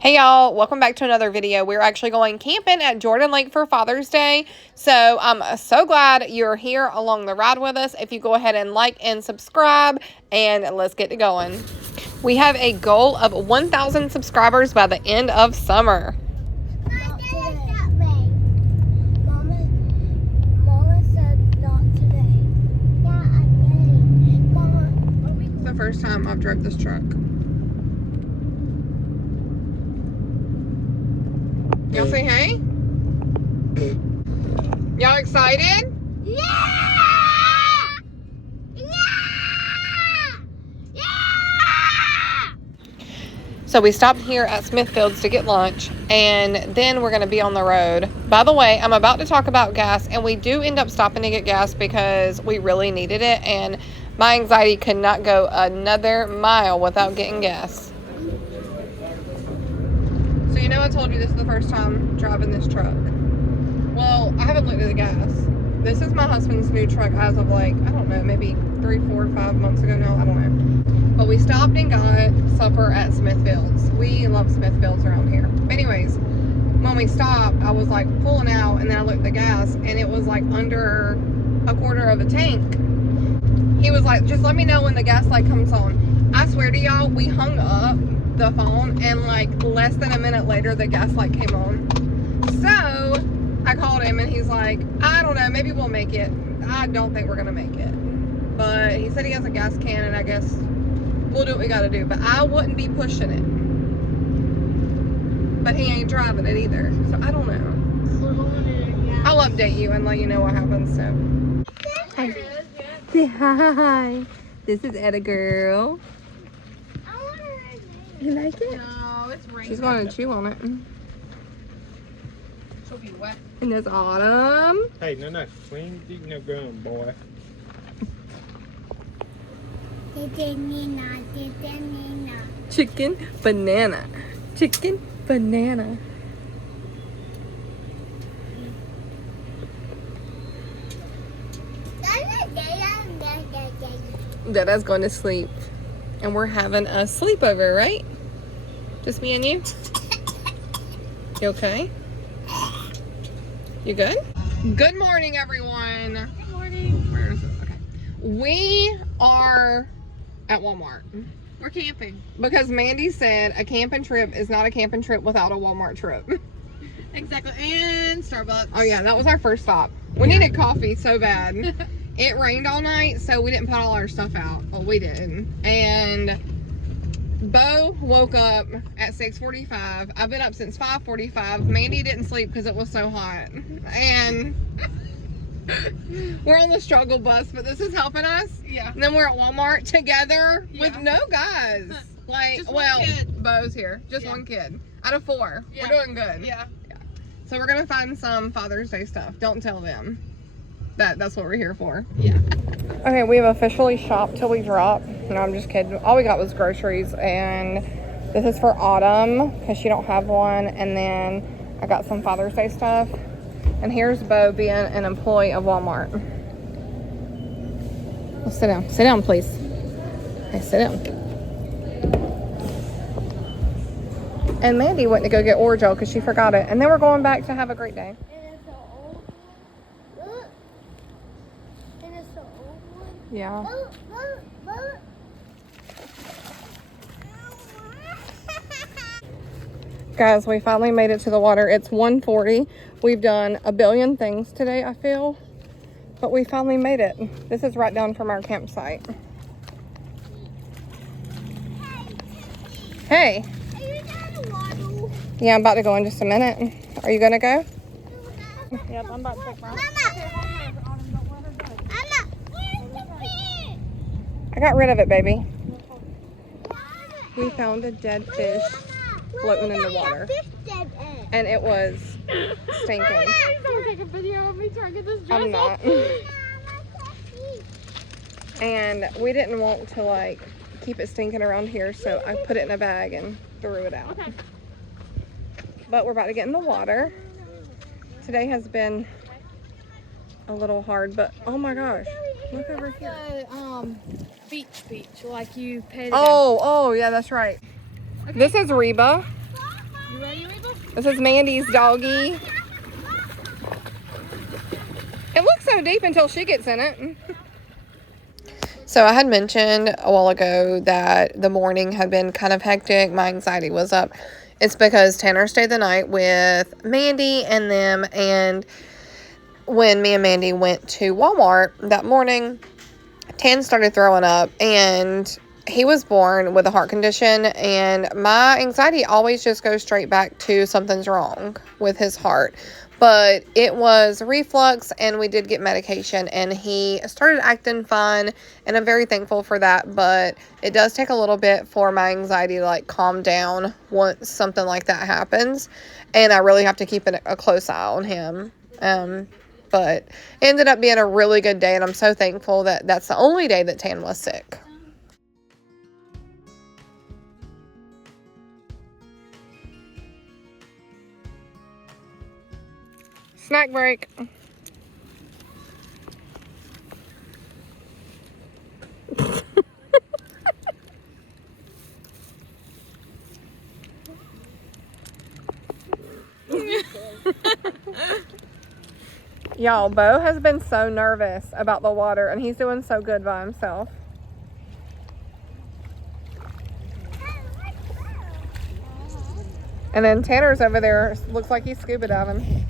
Hey y'all, welcome back to another video. We're actually going camping at Jordan Lake for Father's Day. So I'm so glad you're here along the ride with us. If you go ahead and like and subscribe, and let's get to going. We have a goal of 1,000 subscribers by the end of summer. Not today. Mama said not today. Yeah, I did. Mama. It's the first time I've drove this truck. Y'all say hey? Y'all excited? Yeah! Yeah! Yeah! So we stopped here at Smithfield's to get lunch, and then we're going to be on the road. By the way, I'm about to talk about gas, and we do end up stopping to get gas because we really needed it, and my anxiety could not go another mile without getting gas. So you know I told you this is the first time driving this truck. Well, I haven't looked at the gas. This is my husband's new truck as of like, I don't know, maybe 3, 4, 5 months ago now. I don't know. But we stopped and got supper at Smithfield's. We love Smithfield's around here. Anyways, when we stopped, I was like pulling out, and then I looked at the gas, and it was like under a quarter of a tank. He was like, just let me know when the gas light comes on. I swear to y'all, we hung up the phone, and like less than a minute later the gas light came on. So I called him, and he's like, I don't know, maybe we'll make it. I don't think we're gonna make it, but he said he has a gas can, and I guess we'll do what we gotta do. But I wouldn't be pushing it, but he ain't driving it either, so I don't know. I'll update you and let you know what happens. So hi. Say hi. This is Etta girl. You like it? No, it's raining. She's going to chew on it. She'll be wet. And there's Autumn. Hey, no, clean, eat no gum, boy. Chicken banana. Chicken banana. Dada's going to sleep. And we're having a sleepover, right? Just me and you? You okay? You good? Good morning, everyone. Good morning. Where is it? Okay. We are at Walmart. We're camping. Because Mandy said a camping trip is not a camping trip without a Walmart trip. Exactly. And Starbucks. Oh yeah, that was our first stop. We needed coffee so bad. It rained all night, so we didn't put all our stuff out. Well, we didn't. And Bo woke up at 6:45. I've been up since 5:45. Mandy didn't sleep because it was so hot. And we're on the struggle bus, but this is helping us. Yeah. And then we're at Walmart together with Yeah. no guys. Like, Just one well, kid. Bo's here. Just Yeah. one kid. Out of 4. Yeah. We're doing good. Yeah. So we're gonna find some Father's Day stuff. Don't tell them. That's what we're here for. Yeah. Okay, we have officially shopped till we drop. No, I'm just kidding. All we got was groceries, and this is for Autumn because she don't have one. And then I got some Father's Day stuff. And here's Bo being an employee of Walmart. Well, sit down. Sit down, please. Hey, sit down. And Mandy went to go get Orajel because she forgot it. And then we're going back to have a great day. Yeah. Guys, we finally made it to the water. It's 1:40. We've done a billion things today, I feel. But we finally made it. This is right down from our campsite. Hey. Are you down the water? Yeah, I'm about to go in just a minute. Are you gonna go? Yep, I'm about to take my... Mama, where's the fish? I got rid of it, baby. We found a dead fish floating in the water. And it was stinking. Please don't take a video of me trying to get this dress I'm not. And we didn't want to like keep it stinking around here, so I put it in a bag and threw it out. Okay. But we're about to get in the water. Today has been a little hard, but oh my gosh, look over here. Beach, like you paid. Oh, yeah, that's right. This is Reba. You ready, Reba? This is Mandy's doggy. It looks so deep until she gets in it. So I had mentioned a while ago that the morning had been kind of hectic. My anxiety was up. It's because Tanner stayed the night with Mandy and them. And when me and Mandy went to Walmart that morning, Tan started throwing up. And he was born with a heart condition. And my anxiety always just goes straight back to something's wrong with his heart. But it was reflux, and we did get medication, and he started acting fine, and I'm very thankful for that. But it does take a little bit for my anxiety to like calm down once something like that happens, and I really have to keep a close eye on him. But it ended up being a really good day, and I'm so thankful that that's the only day that Tan was sick. Snack break. Y'all, Bo has been so nervous about the water, and he's doing so good by himself. And then Tanner's over there, looks like he's scuba diving.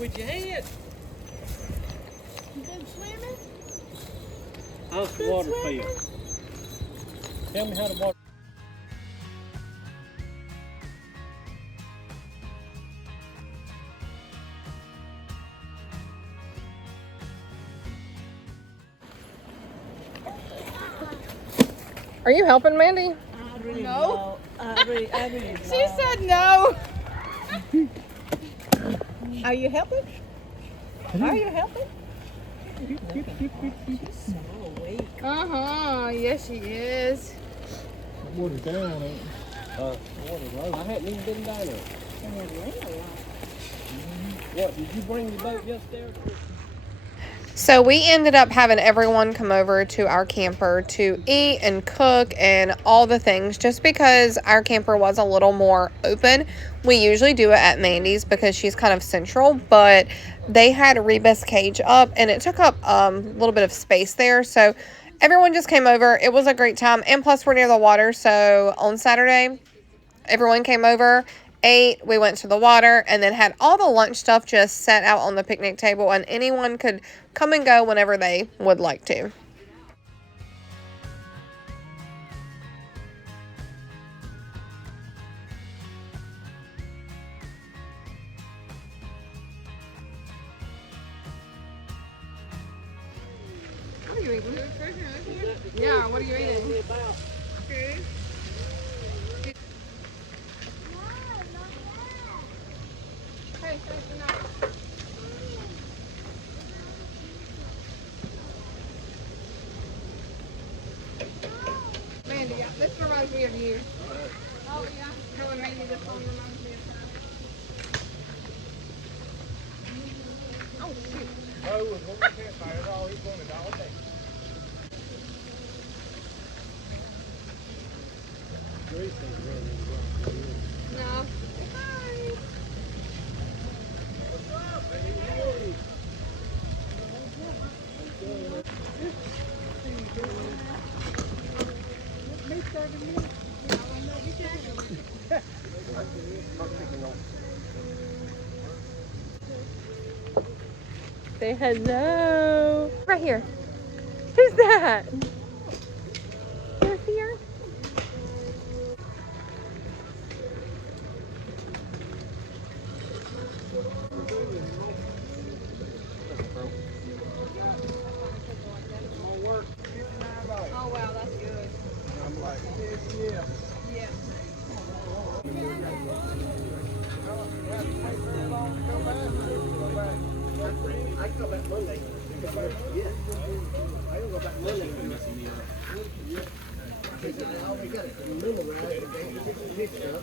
With your head. You been swimming? How's the water feel? Tell me how the water. Are you helping, Mandy? No. She said no. Are you helping? Are you helping? Yes, she is. The water's down, ain't it? The water's low. I hadn't even been down there. What, did you bring the boat just there? So we ended up having everyone come over to our camper to eat and cook and all the things, just because our camper was a little more open. We usually do it at Mandy's because she's kind of central, but they had a rebus cage up and it took up a little bit of space there. So everyone just came over. It was a great time, and plus we're near the water. So on Saturday, everyone came over, ate, we went to the water, and then had all the lunch stuff just set out on the picnic table, and anyone could come and go whenever they would like to. What are you eating? Yeah, what are you eating? Food. Hey, Mandy, yeah, this reminds me of you. Oh, yeah. Telling Mandy this one reminds me of her. Oh, shoot. Oh, was one campfire. That's all he's wanted all day. No. Bye. Say hello. Right here. Who's that? Who's here? Oh wow, that's good. I'm like, I can go back Monday. Yeah. I can go back Monday. I already got it memorized. They picked it up.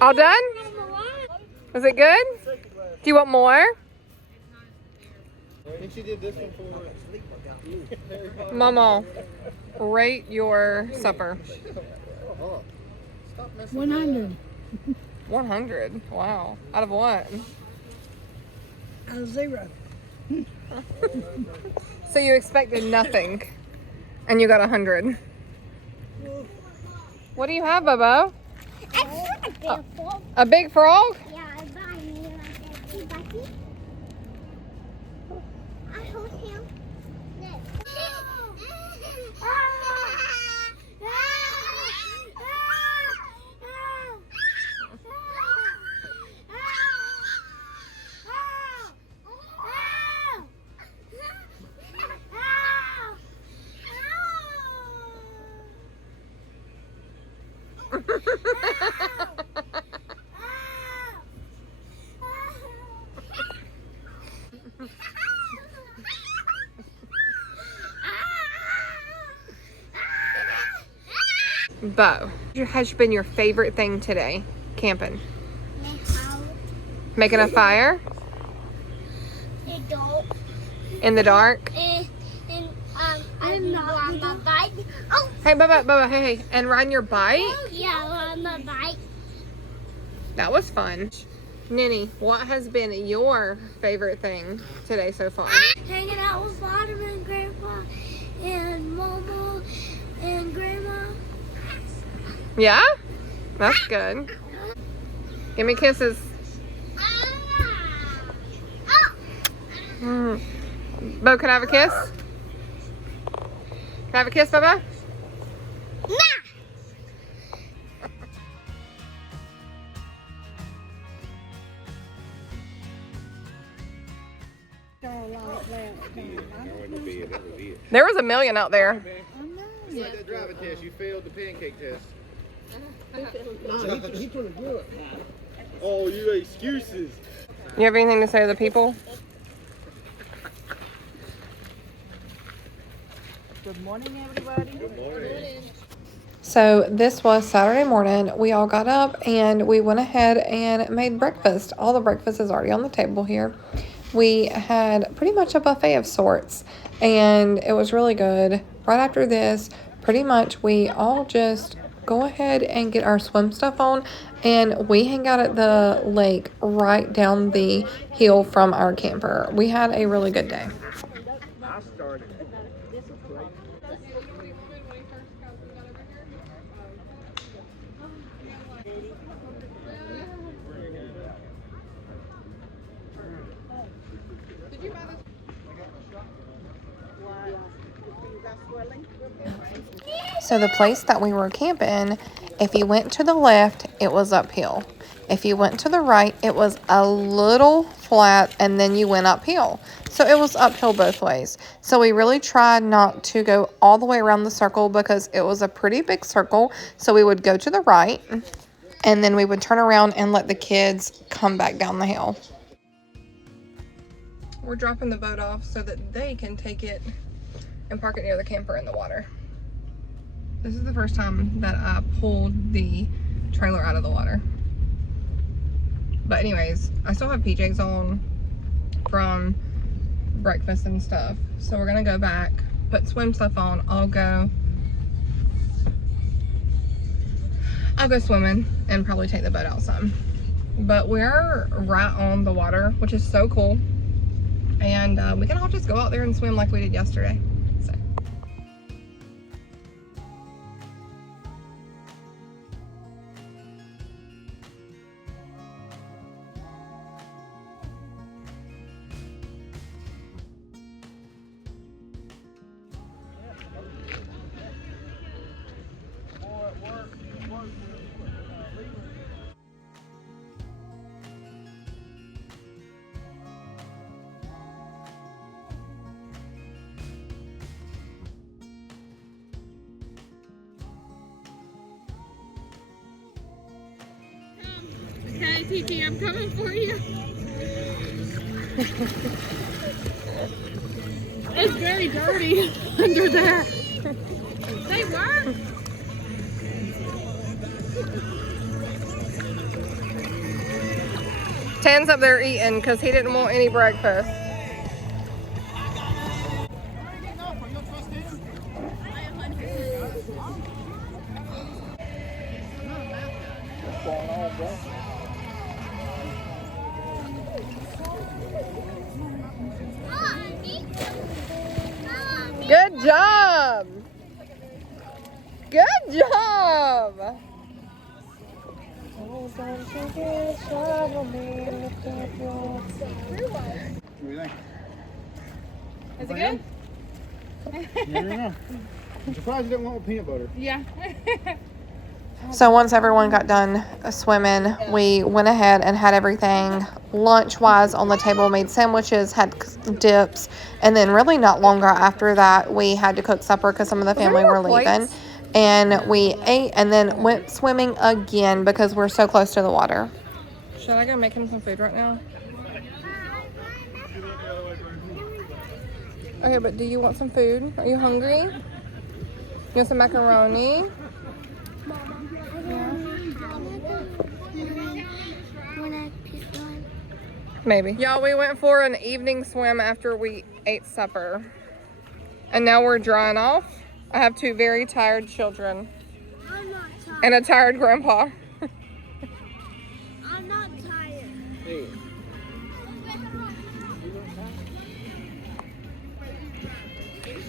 All done? Was it good? Do you want more? I think she did this one for Mama, rate your supper. 100. 100. Wow. Out of what? Out of 0. So you expected nothing, and you got 100. What do you have, Bubba? A big frog? Yeah, I buy me like a bucky. I hold him. Bo, what has been your favorite thing today, camping? Making a fire? In the dark? I'm on my bike. Oh, Hey, Bubba, hey, and riding your bike? yeah, on my bike. That was fun. Ninny, what has been your favorite thing today so far? Hanging out with Father and Grandpa and Mama and Grandma. Yeah? That's good. Give me kisses. Mm. Bo, can I have a kiss? Can I have a kiss, Bubba? There was a million out there. You had that driving test. You failed the pancake test. No, he's trying to do it. Oh, you excuses. You have anything to say to the people? Good morning, everybody. Good morning. So this was Saturday morning. We all got up and we went ahead and made breakfast. All the breakfast is already on the table here. We had pretty much a buffet of sorts and it was really good. Right after this, pretty much we all just go ahead and get our swim stuff on and we hang out at the lake right down the hill from our camper. We had a really good day. I started. So the place that we were camping, if you went to the left, it was uphill. If you went to the right, it was a little flat and then you went uphill. So it was uphill both ways. So we really tried not to go all the way around the circle because it was a pretty big circle. So we would go to the right and then we would turn around and let the kids come back down the hill. We're dropping the boat off so that they can take it and park it near the camper in the water. This is the first time that I pulled the trailer out of the water. But anyways, I still have PJs on from breakfast and stuff. So we're gonna go back, put swim stuff on. I'll go swimming and probably take the boat out some. But we're right on the water, which is so cool. And we can all just go out there and swim like we did yesterday. So. Okay, Tiki, I'm coming for you. It's very dirty under there. They were. Tan's up there eating because he didn't want any breakfast. Good job! Good job! Is it good? Yeah. I'm surprised you didn't want peanut butter. Yeah. So once everyone got done swimming, we went ahead and had everything lunch-wise on the table, made sandwiches, had dips, and then really not longer after that, we had to cook supper because some of the family were leaving. And we ate and then went swimming again because we're so close to the water. Should I go make him some food right now? Okay, but do you want some food? Are you hungry? You want some macaroni? Maybe. Y'all, we went for an evening swim after we ate supper. And now we're drying off. I have two very tired children. I'm not tired. And a tired grandpa. I'm not tired.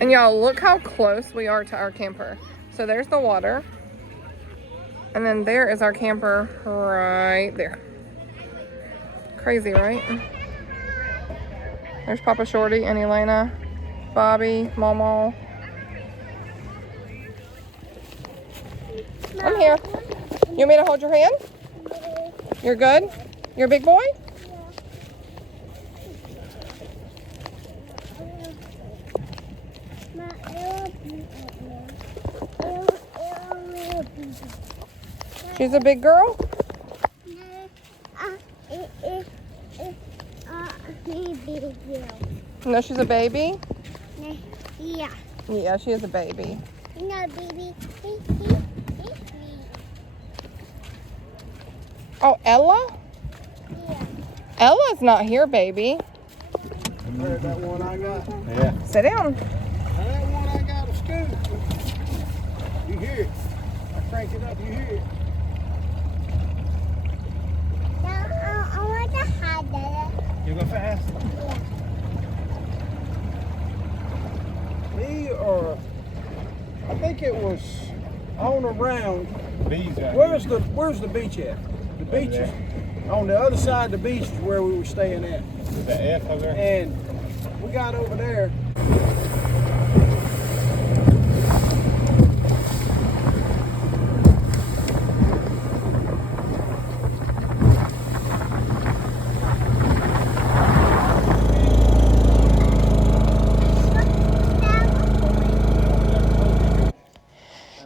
And y'all, look how close we are to our camper. So there's the water. And then there is our camper right there. Crazy, right? There's Papa Shorty and Elena, Bobby, Mama. I'm here. You want me to hold your hand? You're good? You're a big boy? She's a big girl? No, she's a baby? Yeah. Yeah, she is a baby. No, baby. Oh, Ella? Yeah. Ella's not here, baby. Heard that one I got. Yeah. Sit down. That one I got a scoop. You hear it. I crank it up, you hear it. I want to hide that. You go fast? Me or I think it was on around. Bees right Where's the beach at? The beach is on the other side of the beach is where we were staying at. here. The F over there. And we got over there.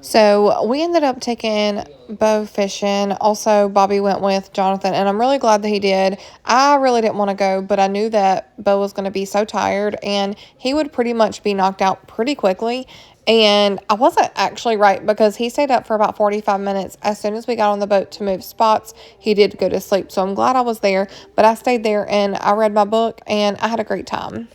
So we ended up taking Bo fishing. Also, Bobby went with Jonathan, and I'm really glad that he did. I really didn't want to go, but I knew that Bo was going to be so tired, and he would pretty much be knocked out pretty quickly. And I wasn't actually right because he stayed up for about 45 minutes. As soon as we got on the boat to move spots, he did go to sleep. So I'm glad I was there, but I stayed there and I read my book, and I had a great time.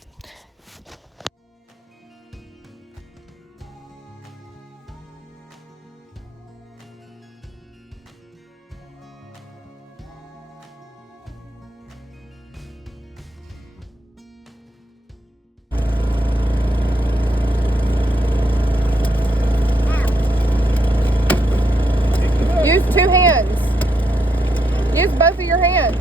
Use two hands. Use both of your hands.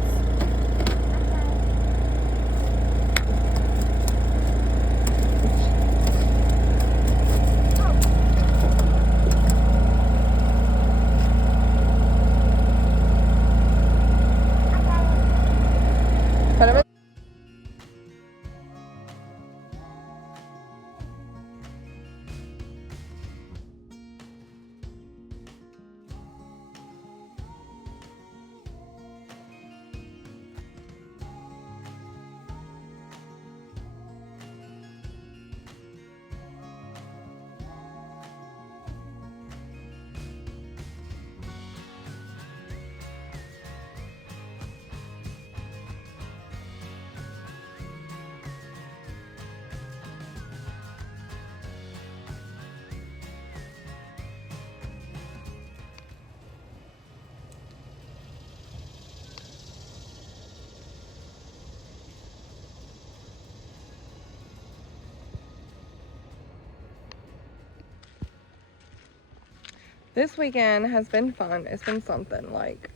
This weekend has been fun. It's been something, like,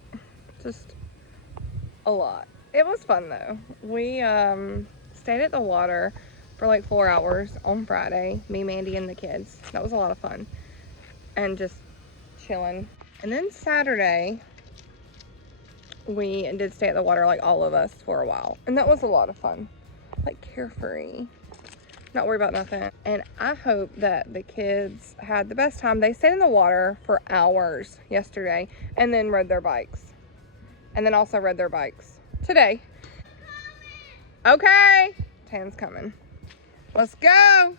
just a lot. It was fun though. We stayed at the water for like 4 hours on Friday, me, Mandy, and the kids. That was a lot of fun. And just chilling. And then Saturday, we did stay at the water, like all of us, for a while. And that was a lot of fun. Like carefree. Not worry about nothing. And I hope that the kids had the best time. They stayed in the water for hours yesterday and then rode their bikes. And then also rode their bikes today. Okay. Tan's coming. Let's go.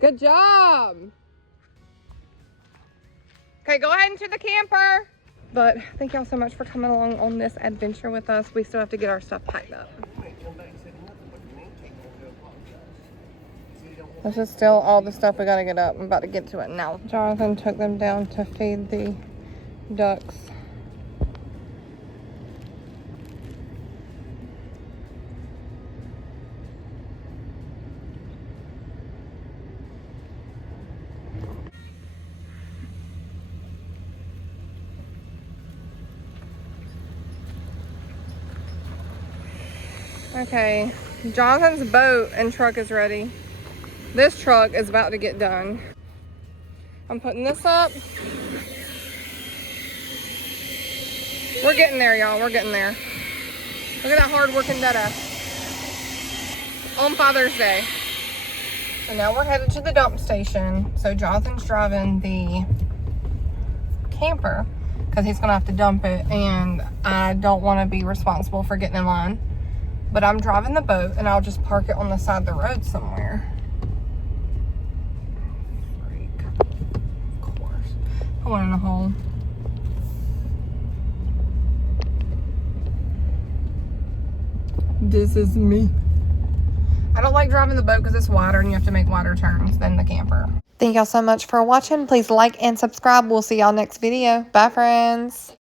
Good job. Okay, go ahead into the camper. But thank y'all so much for coming along on this adventure with us. We still have to get our stuff packed up. This is still all the stuff we gotta get up. I'm about to get to it now. Jonathan took them down to feed the ducks. Okay, Jonathan's boat and truck is ready. This truck is about to get done. I'm putting this up. We're getting there, y'all. We're getting there. Look at that hard-working dada. On Father's Day. So now we're headed to the dump station. So Jonathan's driving the camper because he's going to have to dump it. And I don't want to be responsible for getting in line. But I'm driving the boat, and I'll just park it on the side of the road somewhere. Freak. Of course. I went in the hole. This is me. I don't like driving the boat because it's wider, and you have to make wider turns than the camper. Thank y'all so much for watching. Please like and subscribe. We'll see y'all next video. Bye, friends.